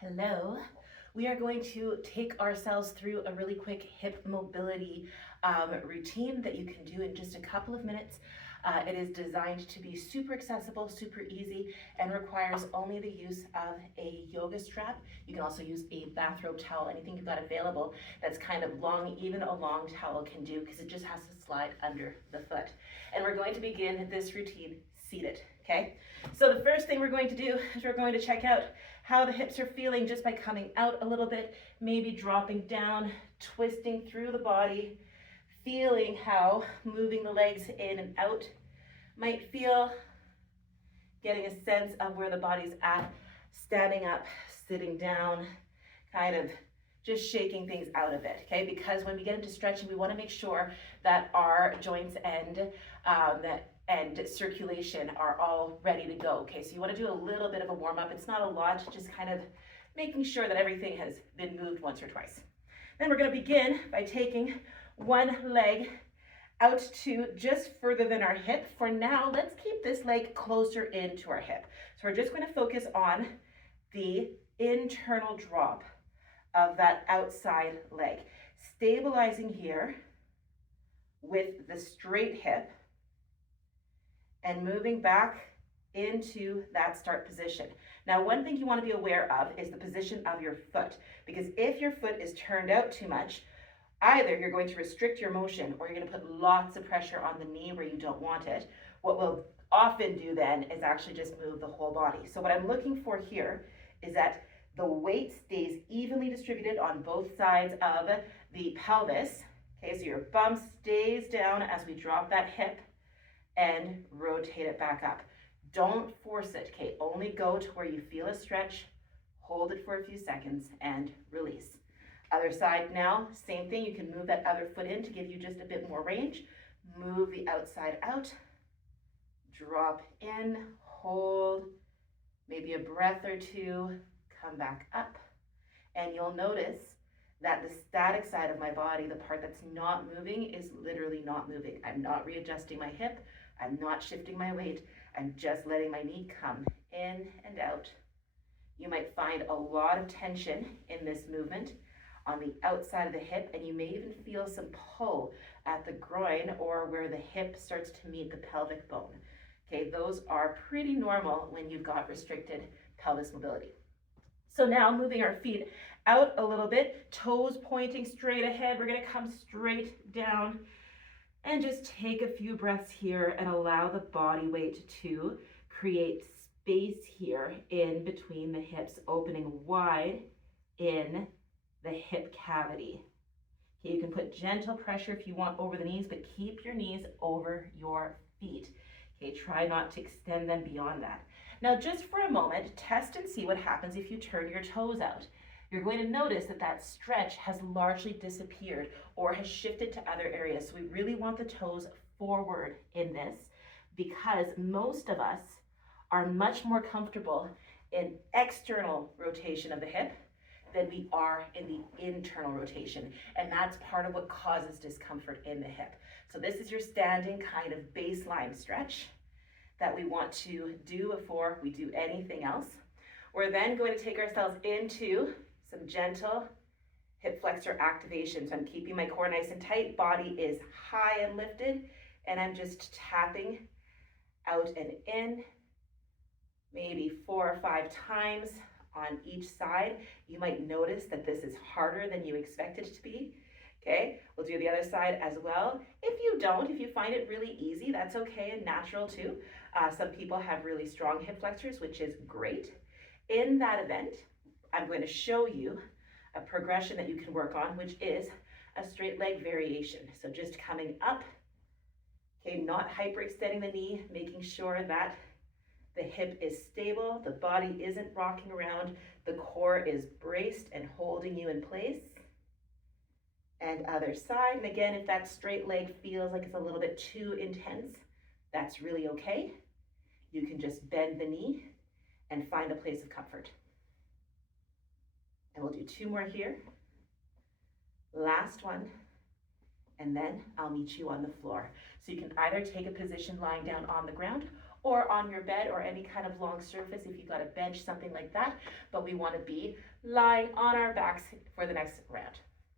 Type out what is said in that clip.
Hello. We are going to take ourselves through a really quick hip mobility routine that you can do in just a couple of minutes. It is designed to be super accessible, super easy, and requires only the use of a yoga strap. You can also use a bathrobe towel, anything you've got available that's kind of long. Even a long towel can do because it just has to slide under the foot. And we're going to begin this routine seated, okay? So the first thing we're going to do is we're going to check out how the hips are feeling just by coming out a little bit, maybe dropping down, twisting through the body, feeling how moving the legs in and out might feel, getting a sense of where the body's at, standing up, sitting down, kind of just shaking things out a bit, okay? Because when we get into stretching, we want to make sure that our joints and circulation are all ready to go, okay? So you want to do a little bit of a warm-up. It's not a lot, just kind of making sure that everything has been moved once or twice. Then we're going to begin by taking one leg out to just further than our hip. For now, let's keep this leg closer into our hip. So we're just going to focus on the internal drop of that outside leg, stabilizing here with the straight hip and moving back into that start position. Now, one thing you want to be aware of is the position of your foot, because if your foot is turned out too much, either you're going to restrict your motion or you're going to put lots of pressure on the knee where you don't want it. What we'll often do then is actually just move the whole body. So what I'm looking for here is that the weight stays evenly distributed on both sides of the pelvis. Okay, so your bum stays down as we drop that hip and rotate it back up. Don't force it, okay? Only go to where you feel a stretch, hold it for a few seconds, and release. Other side now, same thing. You can move that other foot in to give you just a bit more range. Move the outside out, drop in, hold, maybe a breath or two, come back up, and you'll notice that the static side of my body, the part that's not moving, is literally not moving. I'm not readjusting my hip. I'm not shifting my weight. I'm just letting my knee come in and out. You might find a lot of tension in this movement on the outside of the hip, and you may even feel some pull at the groin or where the hip starts to meet the pelvic bone. Okay, those are pretty normal when you've got restricted pelvis mobility. So now moving our feet out a little bit, toes pointing straight ahead. We're going to come straight down and just take a few breaths here and allow the body weight to create space here in between the hips, opening wide in the hip cavity. Okay, you can put gentle pressure if you want over the knees, but keep your knees over your feet. Okay, try not to extend them beyond that. Now, just for a moment, test and see what happens if you turn your toes out. You're going to notice that that stretch has largely disappeared or has shifted to other areas. So we really want the toes forward in this, because most of us are much more comfortable in external rotation of the hip than we are in the internal rotation. And that's part of what causes discomfort in the hip. So this is your standing kind of baseline stretch that we want to do before we do anything else. We're then going to take ourselves into some gentle hip flexor activation. So I'm keeping my core nice and tight, body is high and lifted, and I'm just tapping out and in, maybe 4 or 5 times on each side. You might notice that this is harder than you expected it to be. Okay, we'll do the other side as well. If you don't, if you find it really easy, that's okay and natural too. Some people have really strong hip flexors, which is great. In that event, I'm going to show you a progression that you can work on, which is a straight leg variation. So just coming up, okay, not hyperextending the knee, making sure that the hip is stable, the body isn't rocking around, the core is braced and holding you in place. And other side. And again, if that straight leg feels like it's a little bit too intense, that's really okay. You can just bend the knee and find a place of comfort. And we'll do 2 more here. Last one. And then I'll meet you on the floor. So you can either take a position lying down on the ground, or on your bed or any kind of long surface if you've got a bench, something like that. But we want to be lying on our backs for the next round.